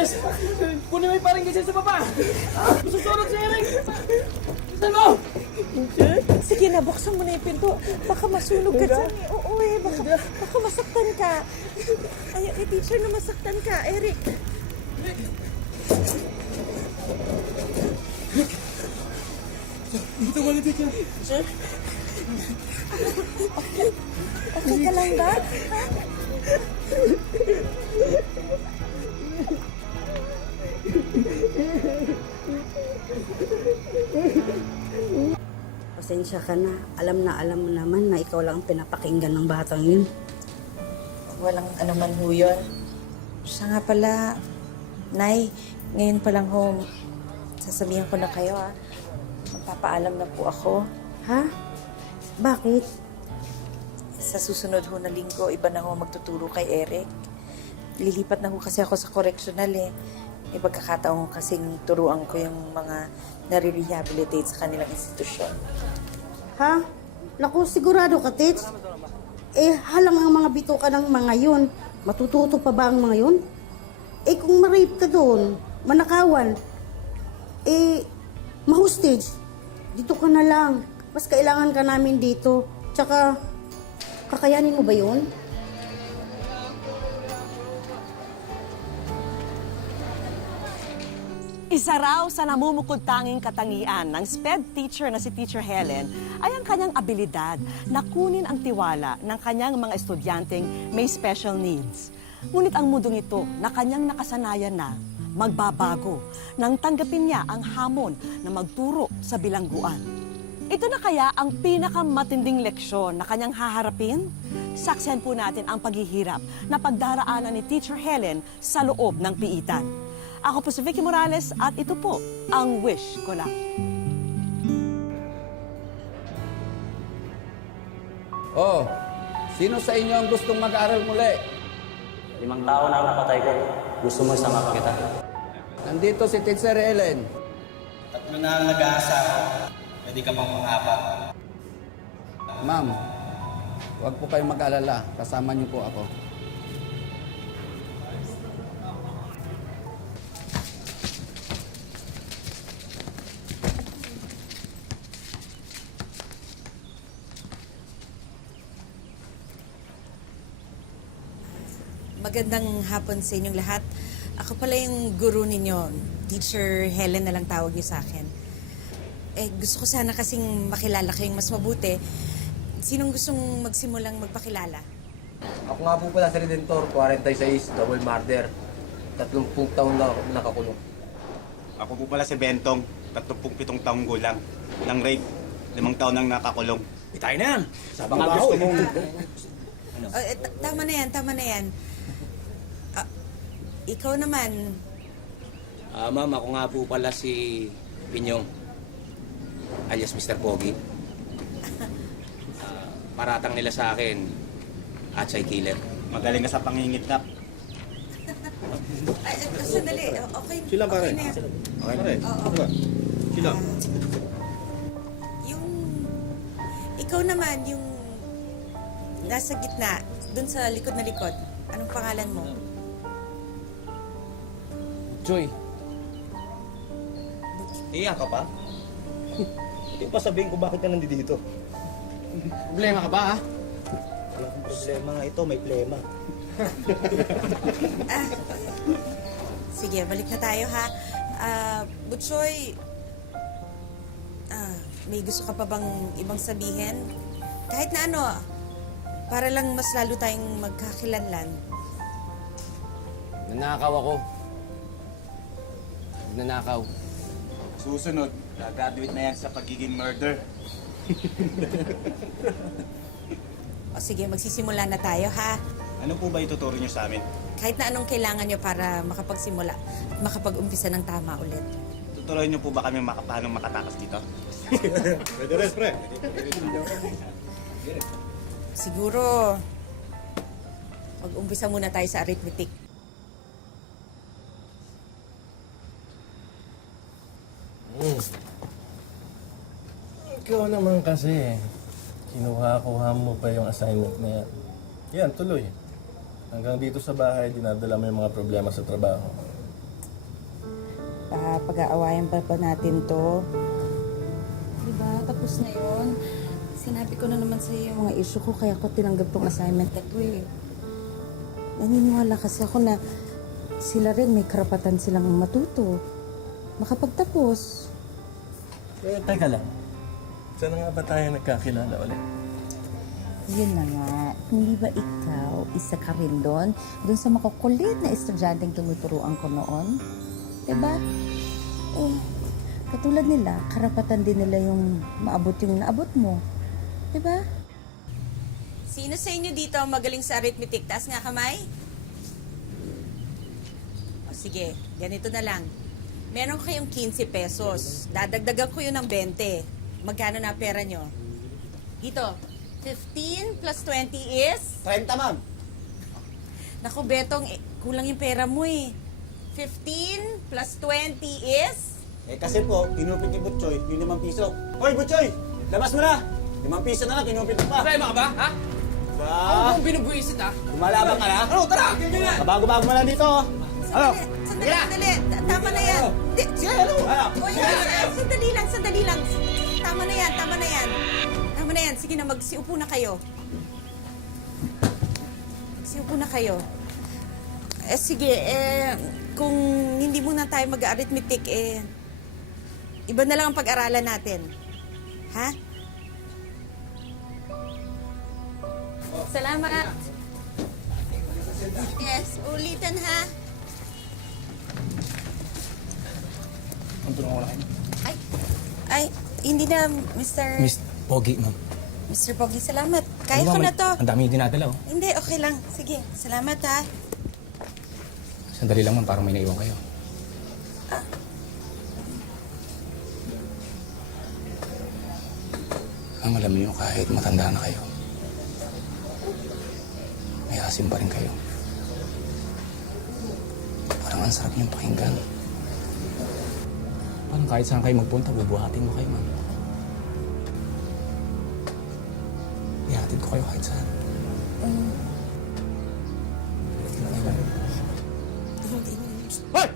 Bilis! Kunin mo yung parang gising sa baba! Susunod si Eric! Saan mo? Sige na, buksan mo na yung pinto. Baka masunog ka dyan. Oo baka masaktan ka. Ay, teacher na masaktan ka, Eric. Dito mo na, teacher. Okay ka lang ba? Pasensya ka na. Alam mo naman na ikaw lang ang pinapakinggan ng batang yun. Walang anuman ho yun. Siya nga pala, Nay, ngayon pa lang ho, sasabihan ko na kayo magpapaalam na po ako. Ha? Bakit? Sa susunod ho na linggo, iba na ho magtuturo kay Eric. Lilipat na ho kasi ako sa correctional eh. May pagkakataon kasing turuan ko yung mga nare-rehabilitate sa kanilang institusyon. Ha? Naku, sigurado ka, Tits? Halang ang mga bituka ng mga yun. Matututo pa ba ang mga yun? Kung ma-rape ka doon, manakawan, ma-hostage, dito ka na lang. Mas kailangan ka namin dito. Tsaka, kakayanin mo ba yun? Isa raw sa namumukod tanging katangian ng SPED teacher na si Teacher Helen ay ang kanyang abilidad na kunin ang tiwala ng kanyang mga estudyanteng may special needs. Ngunit ang mundong ito na kanyang nakasanayan na magbabago nang tanggapin niya ang hamon na magturo sa bilangguan. Ito na kaya ang pinakamatinding leksyon na kanyang haharapin? Saksihan po natin ang paghihirap na pagdaraanan ni Teacher Helen sa loob ng piitan. Ako po si Vicky Morales at ito po ang Wish Ko Lang. Oh, sino sa inyo ang gustong mag-aral muli? 5 taon na ang napatay ko. Gusto mo isama pa kita? Nandito si Teacher Helen. 3 na ang nag-aasa ako. Pwede ka pang pang-apat. Ma'am, huwag po kayong mag-alala. Kasama niyo po ako. Magandang hapon sa inyong lahat. Ako pala yung guru ninyo. Teacher Helen na lang tawag niyo sa akin. Gusto ko sana kasing makilala kayong mas mabuti. Sinong gustong magsimulang magpakilala? Ako nga po pala si Redentor, 46, double murder. 30 taon na ako nakakulong. Ako po pala si Bentong, 37 taong gulang. Nang rape, 5 taon nang nakakulong. Itay na yan! Baka gusto mong... Tama na yan. Ikaw naman, Ma'am, ako nga po pala si Pinyong, alias Mr. Pogi. Paratang nila sa akin, Achay Killer. Magaling ka sa pangingitnap. sandali. Okay. Sila pare. Okay na yan. Okay pare. Oo. Sila. Yung... Ikaw naman, yung... Nasa gitna, dun sa likod na likod. Anong pangalan mo? Joy. Iyak ka pa? Hindi pa sabihin ko bakit ka nandito. Problema ka ba, ha? Wala akong problema nga ito, may plema. Sige, balik na tayo ha. Butchoy, may gusto ka pa bang ibang sabihin? Kahit na ano, para lang mas lalo tayong magkakilanlan. Nanakaw ako. Nanakaw. Susunod, gagraduate na yan sa pagiging murder. O sige, magsisimula na tayo ha. Ano po ba ituturo niyo sa amin? Kahit na anong kailangan nyo para makapagsimula at makapag-umpisa ng tama ulit. Tuturuan niyo po ba kami paano makatakas dito? Pwede rin, pre. Siguro, mag-umpisa muna tayo sa arithmetic. Ikaw naman kasi, kinuha-kuha mo pa yung assignment na yan. Yan, tuloy. Hanggang dito sa bahay, dinadala mo yung mga problema sa trabaho. Pag-aawayan pa natin to. Diba? Tapos na yun. Sinabi ko na naman sa iyo yung mga issue ko, kaya ako tinanggap tong assignment na to eh. Naniniwala kasi ako na sila rin may karapatan silang matuto. Makapagtapos. Teka lang. Saan nga ba tayo nagkakilala ulit? Yun na nga, hindi ba ikaw, isa ka rin doon sa makukulit na estudyanteng tinuturuan ko noon? Diba? Eh, katulad nila, karapatan din nila yung maabot yung naabot mo. Diba? Sino sa inyo dito ang magaling sa arithmetic? Taas nga kamay. O sige, ganito na lang. Meron kayong 15 pesos. Dadagdagan ko yun ng 20. Magkano na pera nyo? Dito, 15 plus 20 is? 30, ma'am. Naku, Betong, kulang yung pera mo eh. 15 plus 20 is? Eh kasi po, kinupit ni Butchoy yung 5 piso. Hoy, Butchoy! Labas mo na! 5 piso na lang, kinupit mo pa. Problema ka ba, ha? Ako kung binubuisit, ha? Kumalaban ka na? Ano, tara! Kabago-bago mo lang dito. Ano? Sandali. Tama na yan. Sige, ano? O yan, sandali lang. Tama na yan. Tama na yan. Sige na, magsiupo na kayo. Sige, kung hindi muna tayo mag-arithmetic, iba na lang ang pag-aralan natin. Ha? Salamat. Yes, ulitin ha. Ang tulong ko lang kayo. Ay, hindi na, Mr. Miss Pogi, ma'am. Mr. Pogi, salamat. Kaya ko na to. Ang dami yung dinadala, oh. Hindi, okay lang. Sige, salamat ha. Sandali lang, ma'am, parang may naiwan kayo. Ang alam niyo, kahit matanda na kayo, may asim pa rin kayo. Parang ang sarap niyong pakinggan. Parang kahit saan kayo magpunta, bubuhatin mo kayo, ma'am. Ihatid ko kayo kahit saan. Hoy!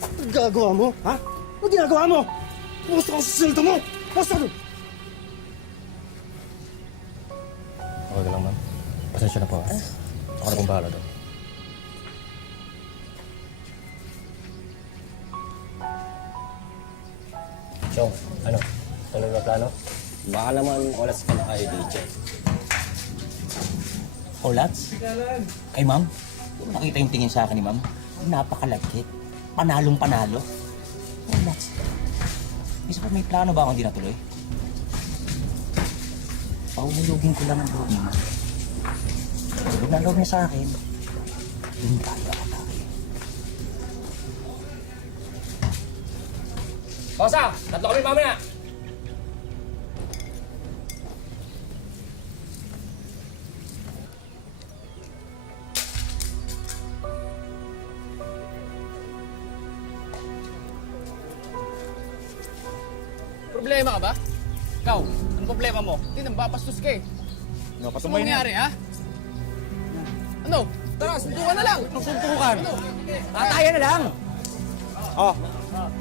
Ano ginagawa mo? Ha? Ano ginagawa mo? Gusto kong susildo mo! Basta doon! Okay lang, ma'am. Pasensya na po. Ako na pong bahala doon. Chong, ano? Tuloy na plano? Baka naman oras ka na kayo, DJ. Olats? Ay, ma'am. Kung nakita yung tingin sa akin ni ma'am, napakalagkit. Panalong panalo. Olats. Isa pa may plano ba akong di natuloy? Paulugin ko lang ang loob niya. Tulog na loob niya sa akin. Hindi tayo atake. Kosa, tatlo kami mamaya. Problema ka ba? Ikaw, ano problema mo? Hindi nang babastos ka eh. No, Ano nangyari, ha? Ano? Tara, suntukan na lang. Suntukan. Tatayan na lang! Oh,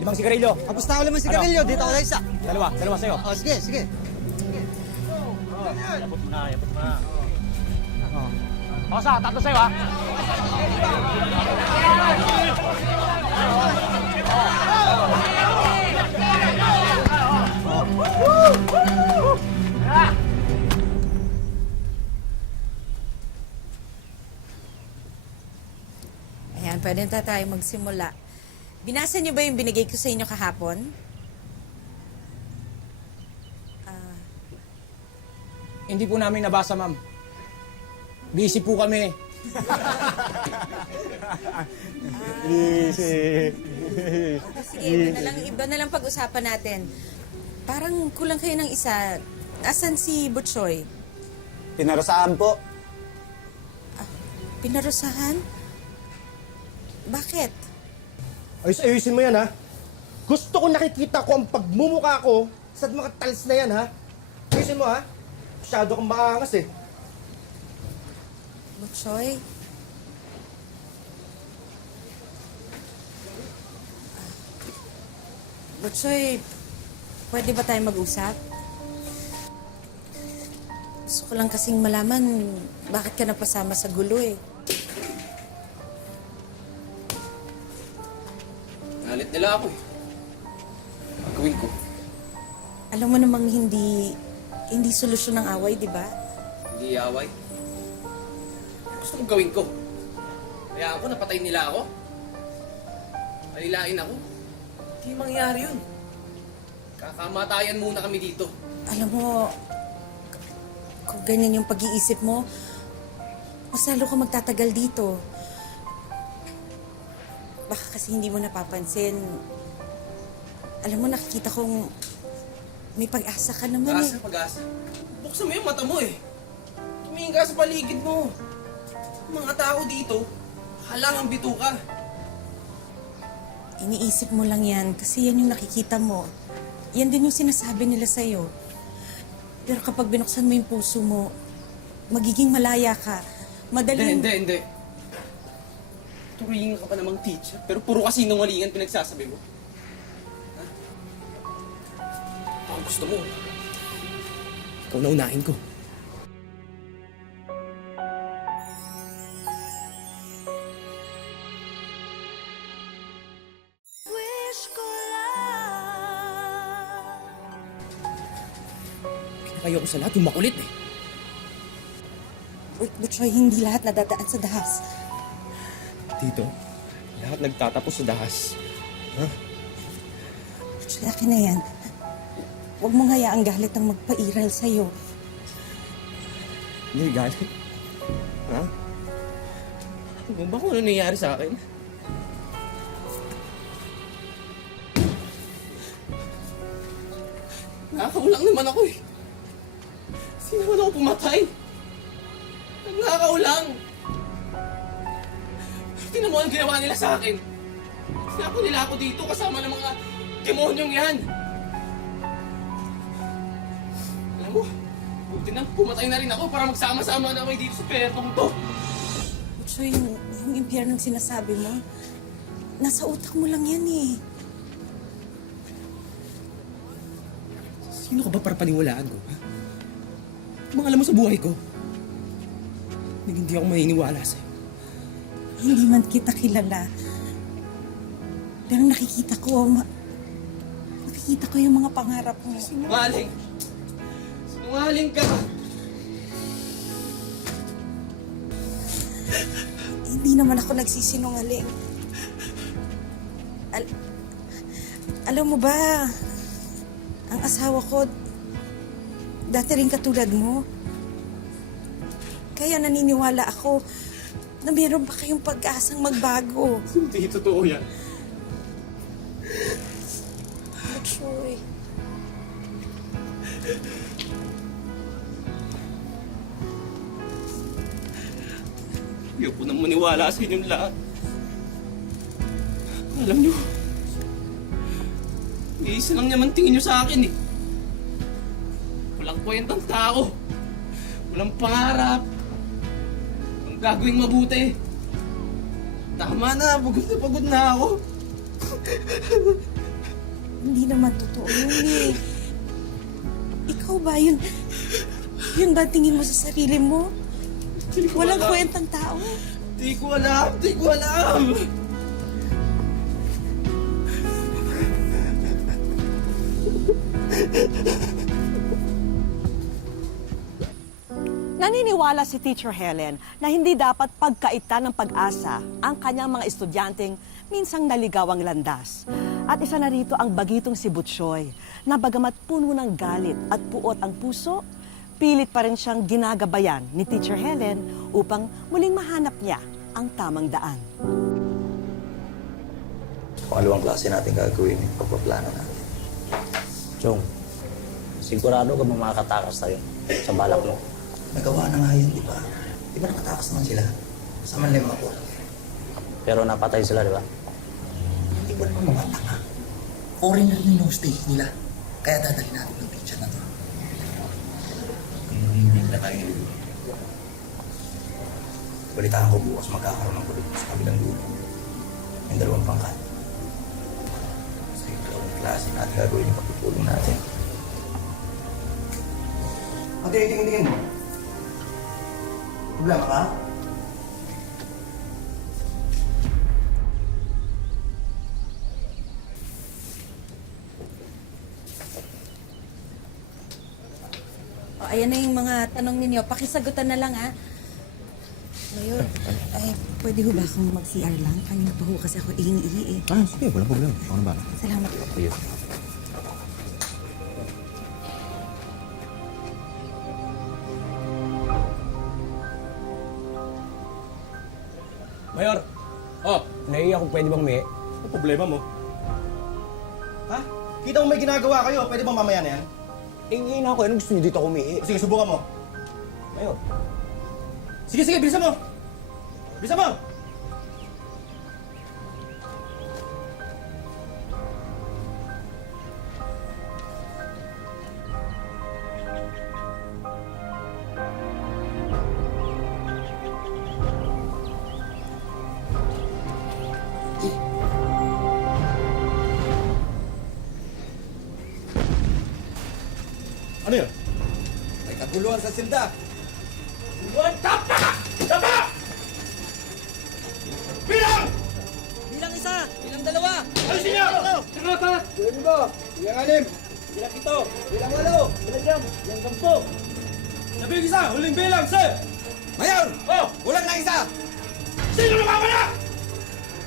5 sigarilyo. tapos na ako 5 sigarilyo. Dito ako na isa. Dalawa sa'yo. Oh, sige. Yapot mo na. Kosa, tatlo sa'yo, ha? Ayan, pwede na tayo magsimula. Binasa niyo ba yung binigay ko sa inyo kahapon? Hindi po namin nabasa, ma'am. Busy po kami. Sige, iba na lang pag-usapan natin. Parang kulang kayo ng isa. Asan si Butchoy? Pinarasahan po. Pinarusahan? Bakit? Ayusin mo yan, ha? Gusto ko nakikita ko ang pagmumukha ko sa mga talis na yan, ha? Ayusin mo, ha? Masyado kang maangas, eh. Butchoy? Butchoy, pwede ba tayo mag-usap? Gusto ko lang kasing malaman bakit ka napasama sa gulo eh. Nalit nila ako eh. Gagawin ko. Alam mo namang hindi solusyon ng away, di ba? Hindi away. Gusto mong gawin ko. Kaya ako, napatay nila ako. Alilain ako. Hindi mangyari yun. Kakamatayan muna kami dito. Alam mo, kung ganyan yung pag-iisip mo, mas lalo ka magtatagal dito. Baka kasi hindi mo napapansin. Alam mo, nakikita kong may pag-asa ka naman eh. Pag-asa. Buksan mo yung mata mo eh. Tumingin ka sa paligid mo. Mga tao dito, halangang bituka. Iniisip mo lang yan kasi yan yung nakikita mo. Yan din yung sinasabi nila sa'yo. Pero kapag binuksan mo yung puso mo, magiging malaya ka. Madaling... Hindi. Turingin ka pa namang teacher, pero puro kasinungalingan pinagsasabi mo. Ha? Baka gusto mo. Ikaw na unahin ko. Kayo ko sa lahat yung makulit eh. Butchoy, hindi lahat nadadaan sa dahas. Dito, lahat nagtatapos sa dahas. Ha? Butchoy, akin na yan. Huwag mong hayaang galit ang magpairal sa'yo. Hindi galit. Ha? Ano ba kung ano nangyari sa akin? Nakakaulang naman ako eh. Sino naman ako pumatay? Nagnakaulang! Tingnan mo ang ginawa nila sa akin. Sinapo nila ako dito kasama ng mga demonyong yan. Alam mo, buti na pumatay na rin ako para magsama-sama na kami dito sa pertong to. Butchoy, yung impyernong sinasabi mo, nasa utak mo lang yan eh. Sino ka ba para paniwalaan ko? Ha? Mga alam mo sa buhay ko, hindi ako maniniwala sa'yo. Hindi man kita kilala. Pero nakikita ko yung mga pangarap mo. Sinungaling! Sinungaling ka! Hindi naman ako nagsisinungaling. Alam mo ba, ang asawa ko, dati rin katulad mo. Kaya naniniwala ako na meron pa kayong pag-asang magbago. Hindi totoo yan. Butchoy. Ayoko nang maniwala sa inyong lahat. Alam nyo, iisa lang naman tingin nyo sa akin eh. Walang kwentang tao. Walang pangarap. Walang gagawing mabuti. Tama na, pagod na ako. Hindi naman totoo yun eh. Ikaw ba yun? Yun ba tingin mo sa sarili mo? Walang kwentang tao? Di ko alam. Naniniwala si Teacher Helen na hindi dapat pagkaitan ng pag-asa ang kanyang mga estudyanteng minsang naligawang landas. At isa na rito ang bagitong si Butchoy, na bagamat puno ng galit at puot ang puso, pilit pa rin siyang ginagabayan ni Teacher Helen upang muling mahanap niya ang tamang daan. Pangalawang klase natin gagawin yung pagpaplano natin. Chong, sigurado ka ba makakatakas tayo sa balak mo? Nagawa na nga yun, di ba? Di ba nakatakas naman sila? Kasama nila yung mga kulang. Pero napatay sila, di ba? Hindi ba naman mga tanga? Foreigner yung stage nila. Kaya dadali natin yung picture na to. Hindi na tayo niluluto. Balitaan ko bukas magkakaroon ng gulo sa kabilang dulo. Yung dalawang pangkat. Sa dalawang klase na at gagawin yung pagpupulong natin. Ate, tingin mo. Problema ka? O, ayan na yung mga tanong ninyo. Pakisagutan na lang, ha? Mayor, ay, pwede ho ba akong mag-CR lang? Kanina pa ho kasi ako ihingi eh. Sige, walang problema. Ako na ba? Salamat po. Ayos. Mayor! Oh, Naiiyak kung pwede bang may... ano problema mo? Ha? Kita mo may ginagawa kayo, pwede bang mamaya na yan? Ingin ako, anong gusto niyo dito ako umihi? Sige, subukan mo. Mayor, Sige, bilisan mo! Bilisan mo! Ano yun? May kaguluhan sa silda. Bilang! Bilang isa! Bilang dalawa! Alisin niyo! Bilang ba? Bilang anim. Bilang ito! Bilang walo. Bilang jam! Bilang gampo! Nabig isa! Huling bilang, sir! Mayor! Oh! Kulang na isa! Sino lumamana?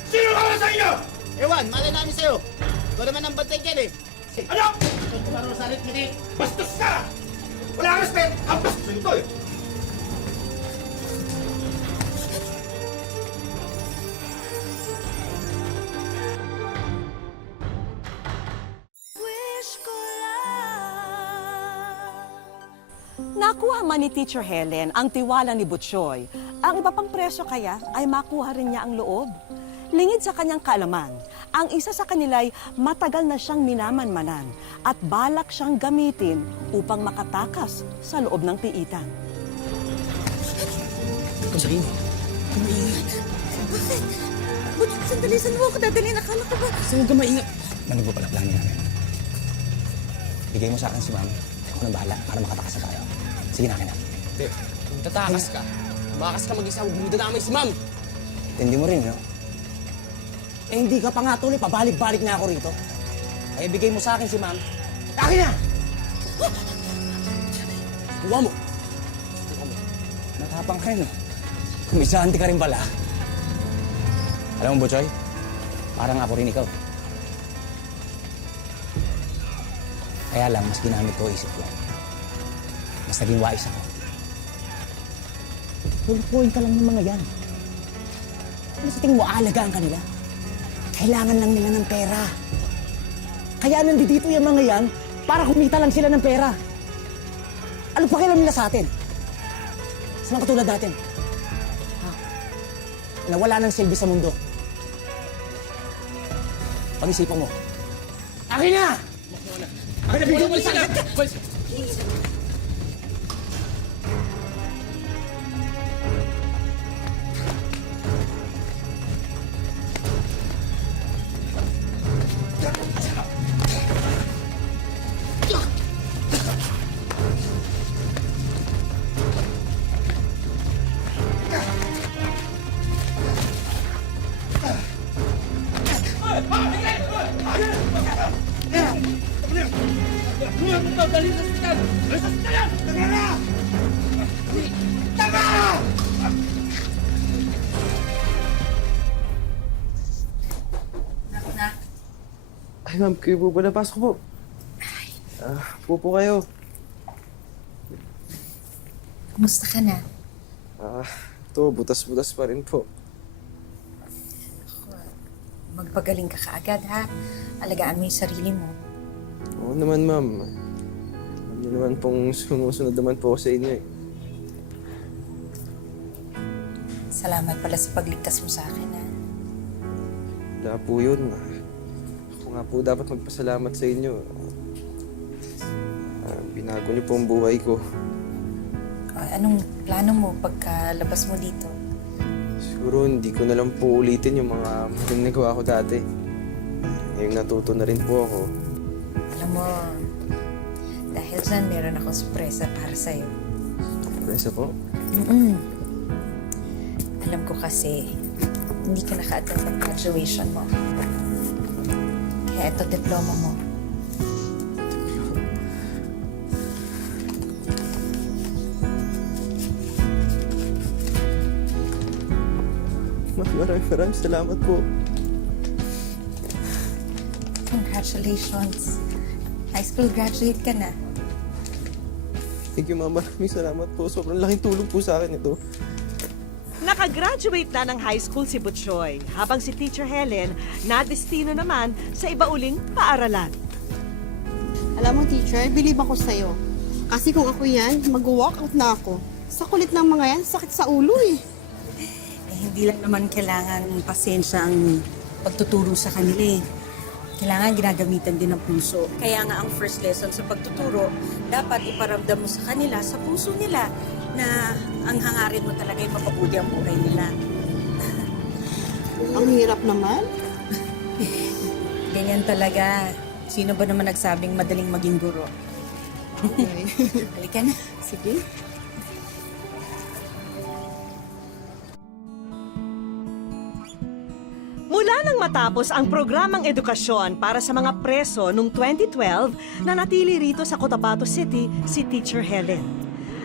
Sino lumamana sa inyo? Ewan, malay namin sa'yo. Ikaw naman ang bantay dyan eh. Ano? Ito kumaro sa ritmiti. Bastos ka! Wala kang respect! Ang bastos nito eh! Nakuha man ni Teacher Helen ang tiwala ni Butchoy. Ang iba pang presyo kaya ay makuha rin niya ang loob. Lingid sa kanyang kaalaman, ang isa sa kanila'y matagal na siyang minamanmanan at balak siyang gamitin upang makatakas sa loob ng piitan. Kung sabihin mo, Bakit? Ba't sandali, saan mo ako dadalhin? Akala ko ba? gusto mo ka maingat. Ano ba pala plano namin? Bigay mo sa akin si ma'am. Ako nang bahala para makatakas na tayo. Sige na, akin na. Hindi, kung tatakas ka, makas ka mag-isa, huwag mo dadamay si ma'am. Hindi mo rin, no? Eh, hindi ka pa nga tuloy. Pabalik-balik na ako rito. Kaya bigay mo sa akin si ma'am. Akin na! Kuha mo. Matapang ka rin, no? Kumisanti ka rin pala. Alam mo, Butchoy, parang ako rin ikaw. Kaya lang, mas ginamit ko isip ko. Mas naging wais ako. Pulupuin ka lang ng mga yan. Ano sa tingin mo, aalagaan ka nila? Kailangan lang nila ng pera. Kaya nandito yung mga yan para kumita lang sila ng pera. Ano pa kailan nila sa atin? Sa mga katulad natin. Ha? Na wala nang silbi sa mundo. Pag-isipan mo. Akin na! Akin na, bigyan mo sa akin! Ay, ma'am, kayo po pala. Pasok po. Po kayo. Kumusta ka na? Ito, butas-butas pa rin po. Magpagaling ka kaagad, ha? Alagaan mo yung sarili mo. Oo naman, ma'am. Alam niyo naman pong sumusunod naman po ako sa inyo eh. Salamat pala sa pagligtas mo sa akin, ha? Wala po yun. Ako nga po dapat magpasalamat sa inyo. Binago niyo po ang buhay ko. Anong plano mo pagkalabas mo dito? Siguro hindi ko na lang po ulitin yung mga maling nagawa ko dati. Ngayong natuto na rin po ako. Alam mo, dahil dyan, meron akong sorpresa para sa'yo. Presa po. Alam ko kasi, hindi ka naka-attend ng graduation mo. Kaya ito diploma mo. Maraming salamat po. Congratulations. High school graduate ka na. Thank you, Ma'am. Maraming salamat po. Sobrang laking tulong po sa akin ito. Nakagraduate na ng high school si Butchoy, habang si Teacher Helen nadestino naman sa iba uling paaralan. Alam mo, teacher, believe ako sa'yo. Kasi kung ako yan, mag-walkout na ako. Sa kulit ng mga yan, sakit sa ulo eh. Hindi lang naman kailangan pasensya ang pagtuturo sa kanila eh. Kailangan ginagamitan din ng puso. Kaya nga ang first lesson sa pagtuturo, dapat iparamdam mo sa kanila, sa puso nila, na ang hangarin mo talaga ay mapabuti ang buhay nila. Ang hirap naman. Ganyan talaga. Sino ba naman nagsabing madaling maging guro? Okay. Halika na. Sige. Mula nang matapos ang programang edukasyon para sa mga preso noong 2012, nanatili rito sa Cotabato City si Teacher Helen.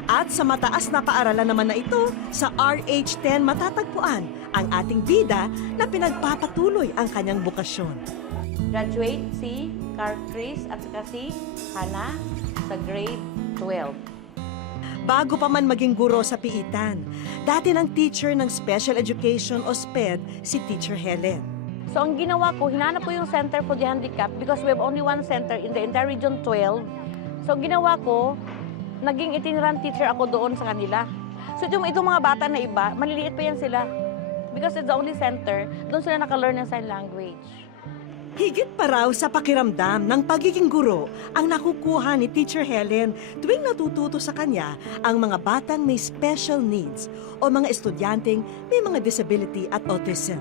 At sa mataas na paaralan naman na ito, sa RH10 matatagpuan ang ating bida na pinagpapatuloy ang kanyang bukasyon. Graduate si Carl Chris at saka si Hannah sa grade 12. Bago pa man maging guro sa piitan, dati ng teacher ng Special Education o SPED si Teacher Helen. So ang ginawa ko, hinanap ko yung Center for the Handicapped because we have only one center in the entire Region 12. So ang ginawa ko, naging itinerant teacher ako doon sa kanila. So itong mga bata na iba, maliliit pa yan sila. Because it's the only center, doon sila naka-learn ng sign language. Higit pa raw sa pakiramdam ng pagiging guro ang nakukuha ni Teacher Helen tuwing natututo sa kanya ang mga batang may special needs o mga estudyanteng may mga disability at autism.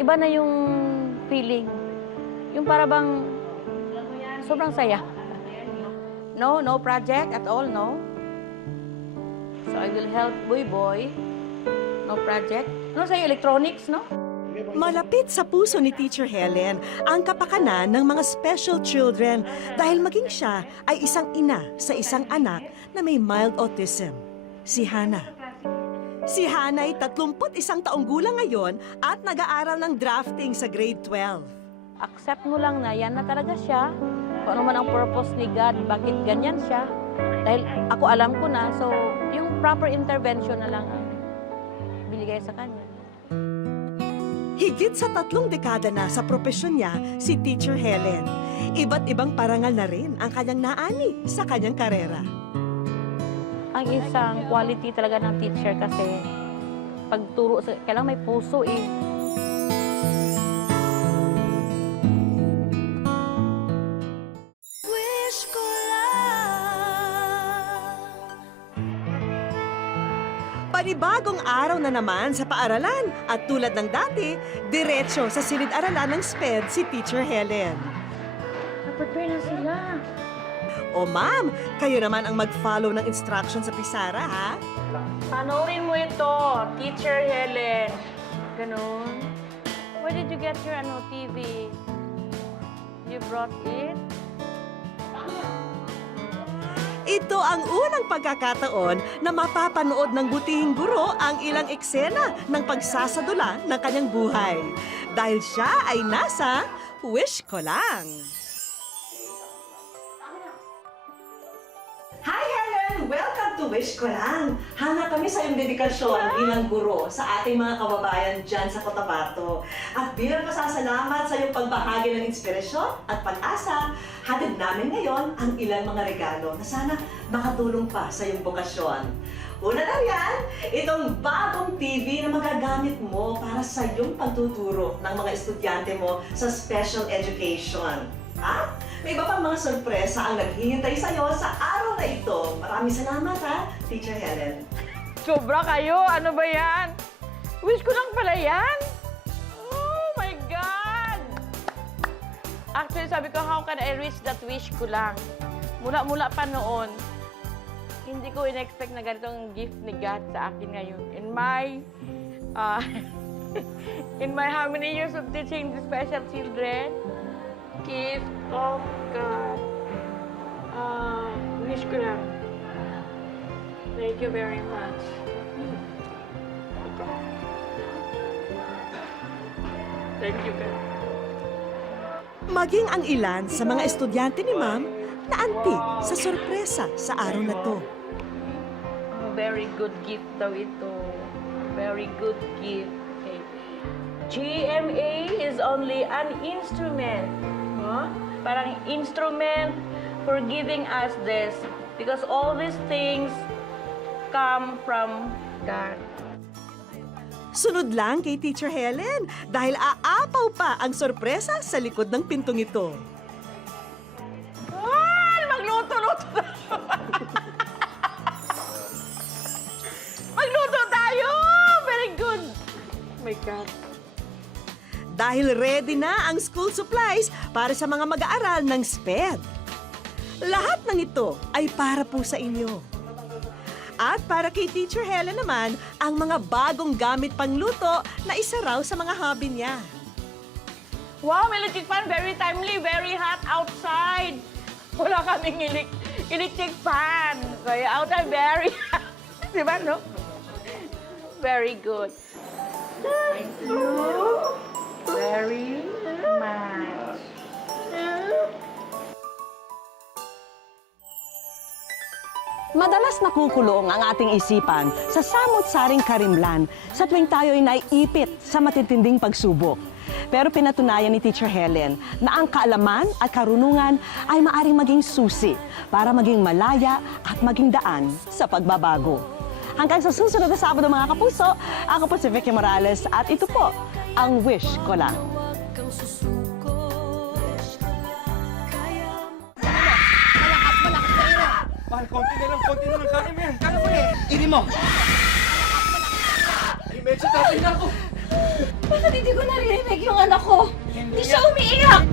Iba na yung feeling. Yung para bang sobrang saya. No project at all, no. So I will help Boy. No project. Ano sa'yo, electronics, no? Malapit sa puso ni Teacher Helen ang kapakanan ng mga special children dahil maging siya ay isang ina sa isang anak na may mild autism, si Hannah. Si Hannah ay 31 taong gulang ngayon at nag-aaral ng drafting sa grade 12. Accept mo lang na yan na talaga siya. Kung ano man ang purpose ni God, bakit ganyan siya. Dahil ako alam ko na, so yung proper intervention na lang ang binigay sa kanya. Higit sa 3 dekada na sa propesyon niya, si Teacher Helen. Iba't ibang parangal na rin ang kanyang naani sa kanyang karera. Ang isang quality talaga ng teacher kasi pagturo, kailangan may puso eh. Panibagong araw na naman sa paaralan at tulad ng dati, diretso sa silid-aralan ng SPED si Teacher Helen. Na-prepare na sila. O ma'am, kayo naman ang mag-follow ng instruction sa Pisara, ha? Panoorin mo ito, Teacher Helen. Ganun. Where did you get your TV? You brought it? Ito ang unang pagkakataon na mapapanood ng butihing guro ang ilang eksena ng pagsasadula ng kanyang buhay. Dahil siya ay nasa Wish Ko Lang. Hi Helen! Welcome to Wish Ko Lang. Hanga kami sa iyong dedikasyon bilang guro sa ating mga kababayan dyan sa Cotabato. At bilang pasasalamat sa iyong pagbahagi ng inspirasyon at pag-asa, hatid namin ngayon ang ilang mga regalo na sana makatulong pa sa iyong bokasyon. Una na yan, itong bagong TV na magagamit mo para sa iyong pagtuturo ng mga estudyante mo sa special education. Ha? May iba pang mga sorpresa ang naghihintay sa iyo sa araw na ito. Maraming salamat ha, Teacher Helen. Sobra kayo! Ano ba yan? Wish ko lang pala yan! Oh my God! Actually, sabi ko, how can I reach that wish ko lang? Mula pa noon, hindi ko in-expect na ganitong gift ni God sa akin ngayon. In my how many years of teaching the special children, gift of God. Wish ko lang. Thank you very much. Thank you, God. Maging ang ilan sa mga estudyante ni Ma'am naantig sa sorpresa sa araw na to. Very good gift daw ito. Very good gift. Okay. GMA is only an instrument. Huh? Parang instrument for giving us this. Because all these things come from God. Sunod lang kay Teacher Helen dahil aapaw pa ang sorpresa sa likod ng pintong ito. Magluto-luto na. Magluto tayo! Very good. Oh my God. Dahil ready na ang school supplies para sa mga mag-aaral ng SPED. Lahat ng ito ay para po sa inyo. At para kay Teacher Helen naman, ang mga bagong gamit pangluto na isa raw sa mga hobby niya. Wow, may electric fan. Very timely. Very hot outside. Wala kaming electric fan. Kaya outside very hot. Diba, no? Very good. Thank you very much. Madalas nakukulong ang ating isipan sa samot-saring karimlan sa tuwing tayo'y naiipit sa matitinding pagsubok. Pero pinatunayan ni Teacher Helen na ang kaalaman at karunungan ay maaring maging susi para maging malaya at maging daan sa pagbabago. Hanggang sa susunod na Sabado mga kapuso, ako po si Vicky Morales at ito po ang Wish Ko Lang. Mahal, konti na lang kaya mo yan. Kaya mo yan. Ini mo. Ay, medyo tatay na ako. Bakit hindi ko narinig yung anak ko? Hindi siya umiiyak!